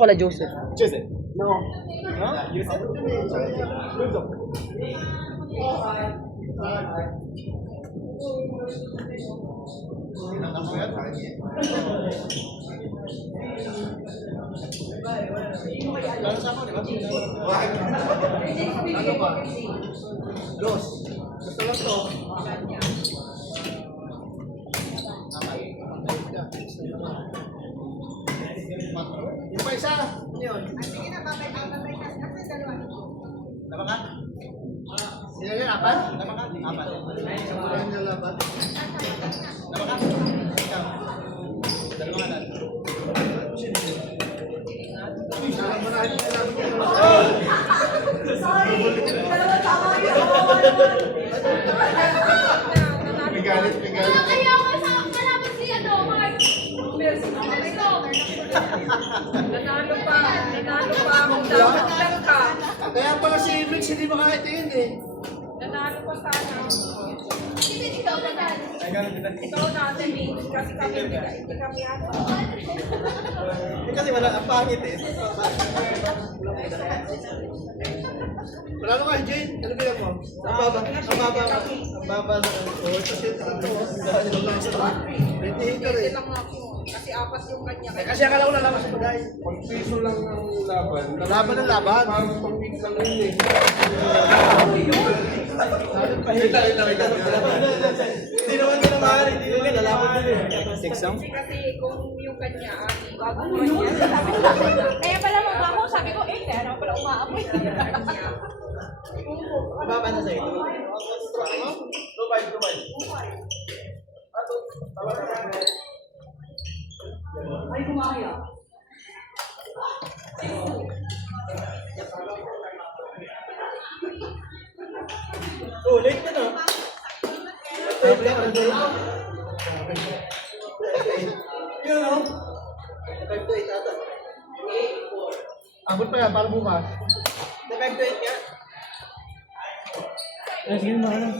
Wala Joseph. Joseph. No. No? Joseph? Joseph. Lalo sa ako, di ba? Ano ba? Dos. Gusto lang to. Yung pa isa. Ano yun? Sige na, babay ka. Kasi dalawa. Tama ka? Sila yan, apat? Tama ka? Apat. Ayan yung laban. Tama ka? Ikaw. Dalawa ka lang. Sorry! Dalawa tama yun! May galit, may galit. Kaya ako sa kalaban si Mark. Nanalo pa akong dapat lang ka. Kaya pala si Mitch hindi makakaitiin eh. Nanalo pa sana ako. Ikaw na dahil. Ikaw natin eh, kasi kami hindi kami ano. Kasi wala, ang pangit eh. Wala nung nga, Jane. Ano bilang mo? Ang baba. Ang baba. Ang baba sa kanito. Kasi ito lang ito. Ang lang sa lahat. 28 ka rin. Hindi lang ako. Kasi apat yung kanya. Kasi akala ko lalaman sa bagay. Pag piso lang ang laban. Laban ng laban. Parang pang-pick lang yun eh. Hindi naman nila mahal. Hindi nila lalaban din eh. 6 song? Kasi kung yung kanya, bago mo niya. Kaya pala mama ko, sabi ko, kaya naman pala umaamoy. Mababa na sa ito. Ay, kumaya. Oh, late na no? Yun no? Abot pa yan, para bukas. Nag-5 to 8 nga. Sige mo na.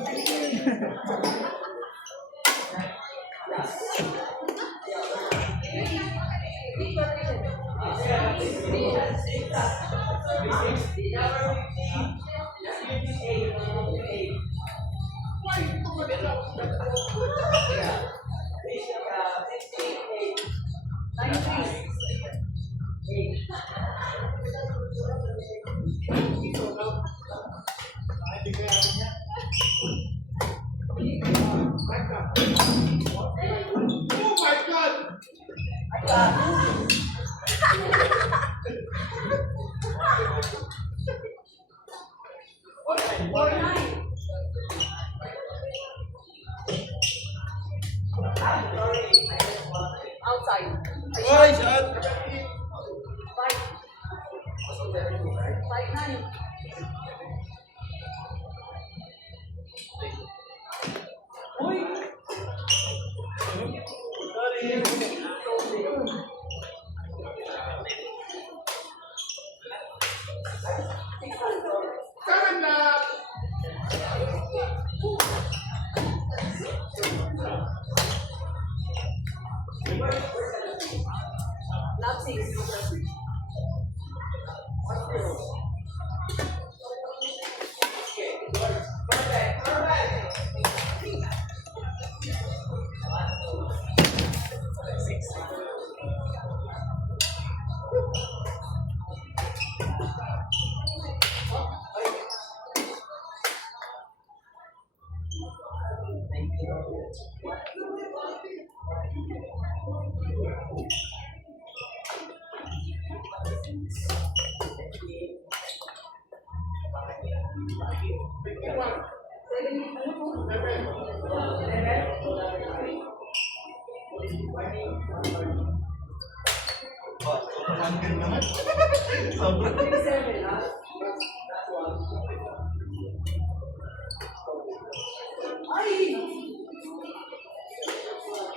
Outside. Oy, shot! 5-9. Love 6.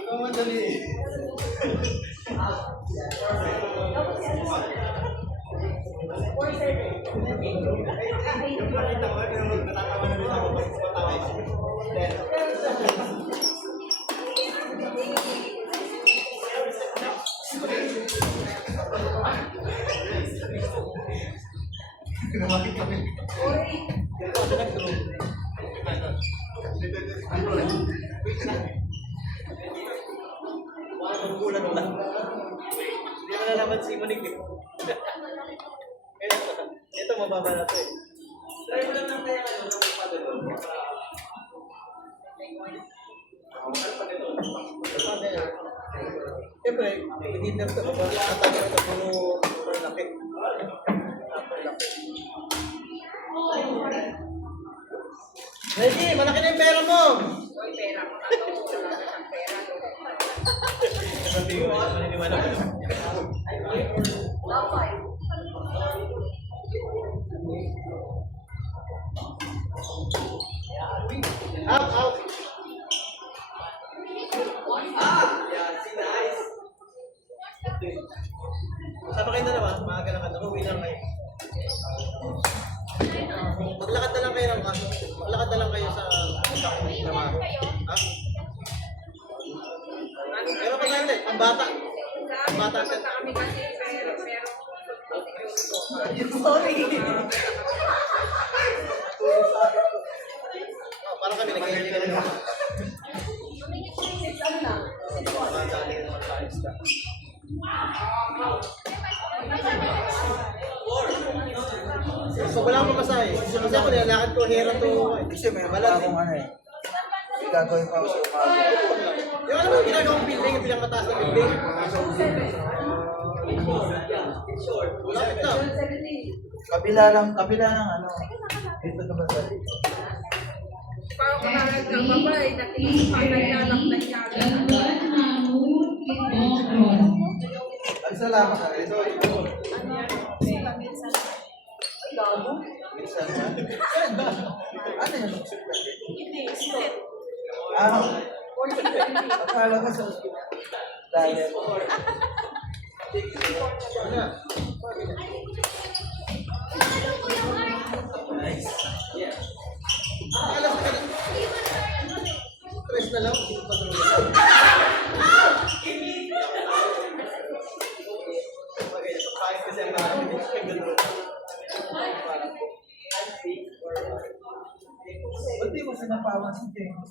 Ikaw madali eh. Pinamagin kami. Ito, ito nag-draw. Magugulat lang. Hindi mo na naman si Monique eh. Ito, mababa na ito eh. Try mo lang ng kaya kayo ng padalo. Siyempre, hindi na ito kapag ito puro laki. Reggie, malaki na yung pera mo! Uy, pera ko na to. Wala na siyang pera. Sabi ko, maniniwala ko. Out, out! Sama kayo dalawa, maaga naman ako, uwi lang kayo. Maglakad na lang kayo ng maglakad na lang kayo sa naman. Ha? Pero pa natin, ang bata. Ang bata ka. Kami kasi pero Oh, parang kami nag-iingat na. Madali naman tayo sa. So, wala akong masahe. Kasi ako nilalakad ko, hera to. Kasi may wala akong ano eh. May gagawin pa ako sa umaga. Yung ano yung ginagawang building, yung pinakamataas na building. Lapit na. Kabila ng ano. Dito naman sa dito. parang kanalag ng babae, nakikinig pa naglalak na niya. Ay, salamat ka. Ito. Minsan na? Ano yun? Akala ko sa hospital. Dahil. Tres na lang. Ba't di mo sinapawan si James?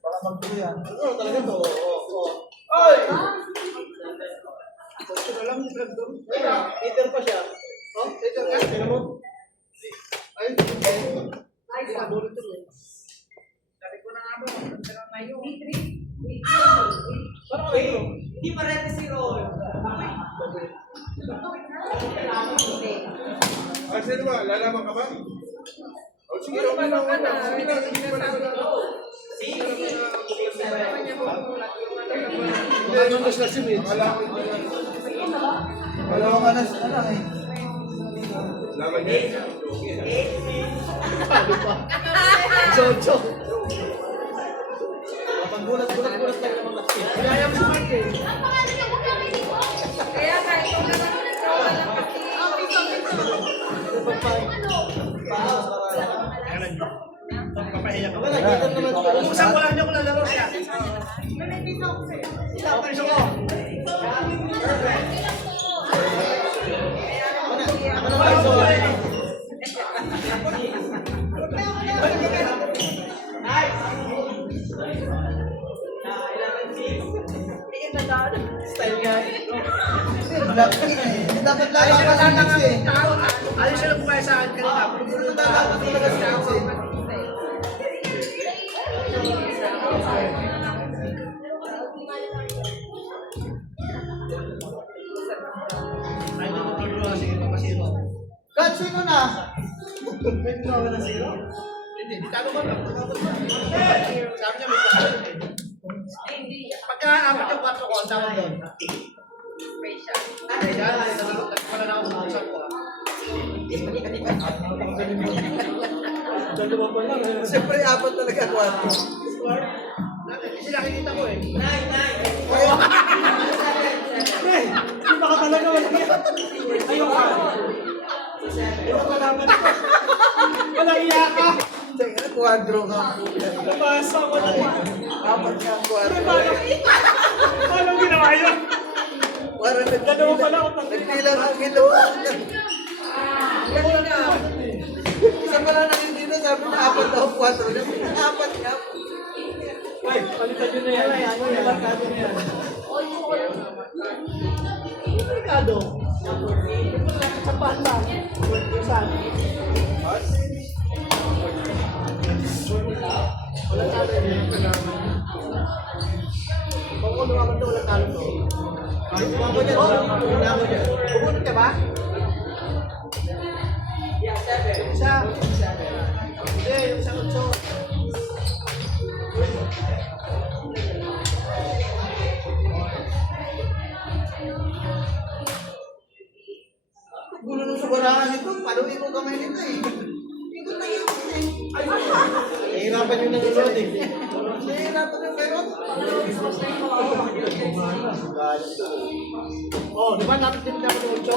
Para magduyan. Ano talaga to? Ay! Gusto na lang yung doon. Eater pa siya. Oh, eater ka. Sino mo? Ay, Ay, sabi ko na nga ba, pero may yung parang kayo. Hindi pa rin si Roy. Ah, sino ba? Lalaman ka ba? O sige, Ano okay ba lang. ka na? Okay lang. Hindi pa naman ako. Ano mas na si Mitch? Akala ko ito lang. Wala ko alas na lang eh. Laman niya. Ano pa? Jojo. Pag-gulat-gulat lang naman kasi. Kaya mo sa eh. Kaya nga, ito na lang ikaw na lang kasi. Papahiya ka. Wala, dito naman. Umusap ko lang niyo kung lalaro siya. Piso ko. Ako na ba iso? Style guy. Black king eh. Dapat lalaman si James eh. Ayos siya lang kumaya sa akin kanina. Dapat talaga si James eh. Ay, natutuloy na sige, papasiro. Kat, sino na? May tumawa ng zero? Hindi, di tago man lang. Sabi niya may pasal eh. Pagka apat yung 4 ko, ang tawag doon. Ay, dahil ay nalulot. Nagpala na ako sa usap ko. Dalawa pa lang eh. Siyempre, apat talaga kwarto. Kasi nakikita ko eh. Hindi baka talaga wala yan. Ayaw ka. Ayaw ka naman ko. Wala iya ka. Teka, kwadro ka. Nabasa ko na yan. Apat nga kwadro. Paano ginawa yun? Parang Dalawa pala ako pag nagbilang ang ginawa. na yan. Ano yan? Barkado na yan. Barkado. Sa pan lang. Saan? Walang talo yun. Kung ano naman ito, walang talo to. Ako dyan, ako dyan. Pumunod ka ba? Isa. Hindi, yung isang utso. Gulo nung sobrahan nito, paluin mo kamay nito eh. Ito na yun eh. Nahihirapan yung nanonood eh. Nahihirapan yung meron. Oh, di ba natin din natin yung utso?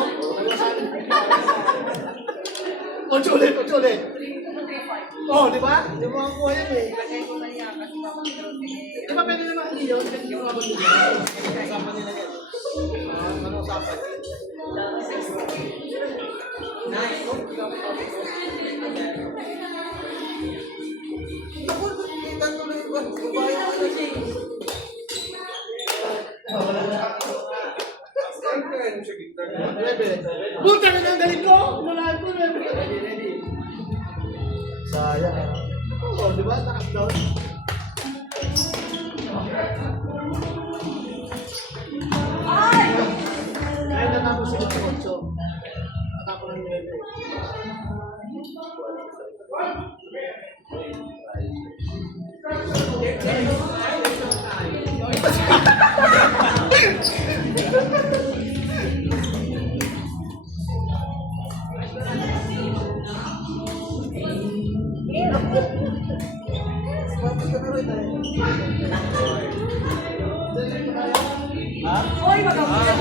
Utso ulit, utso ulit. Oh, di ba? Di mo ang kuha yun eh. Di ba pwede naman hindi yun? Pwede yung mga yun. Usapan nila yan. Ano usapan? Ako, kita tuloy ko. Babae ko na siya. Puta na ng galit ko! Nalaan ko na. Sayang. Oo, di ba? Naka-down. Ay, natapos sila sa kotso. Natapos ng nilagay. Hoy, magabulan.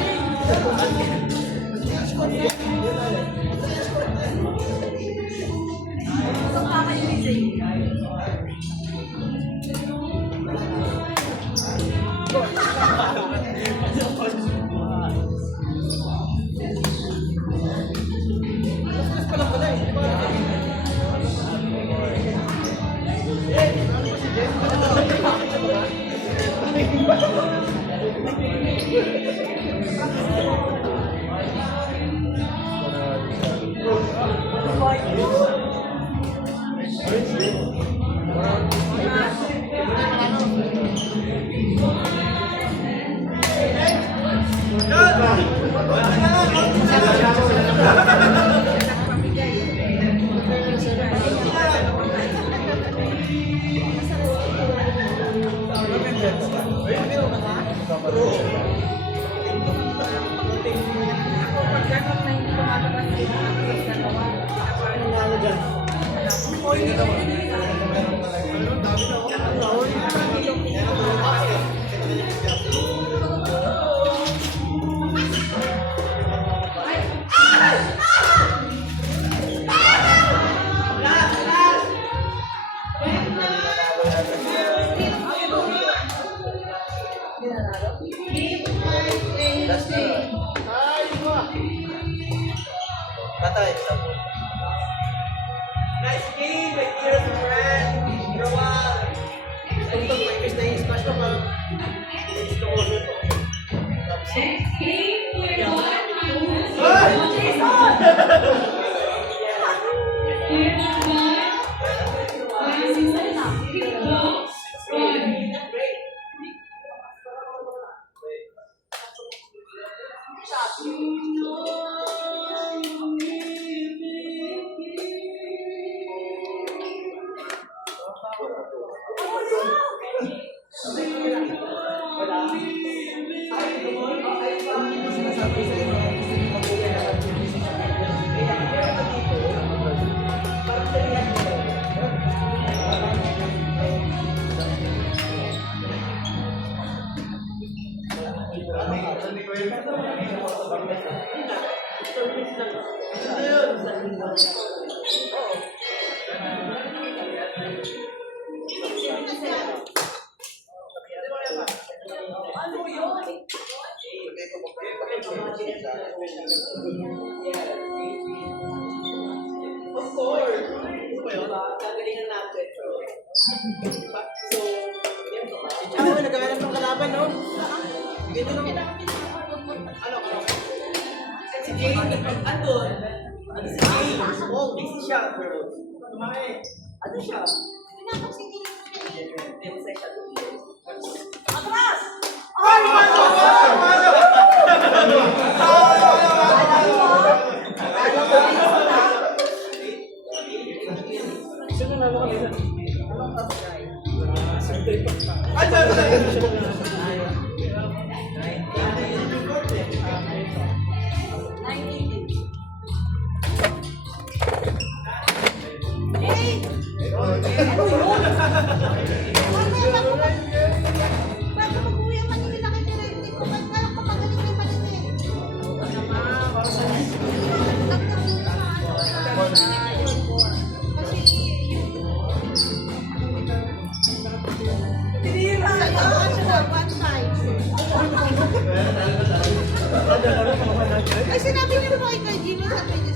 Patay. Nice game, my dear friend. Rawal. Ito po, imbis na yung smash ko pa. Gusto ko ito. Of course. Gagalingan natin. So, yan ko ba? Ano ka? Si Jay, andun. Ano si Jay? Oh, busy siya. Pero, tumakay. Ano siya? Atras! Ay, sinabi niyo ba kay Gino sa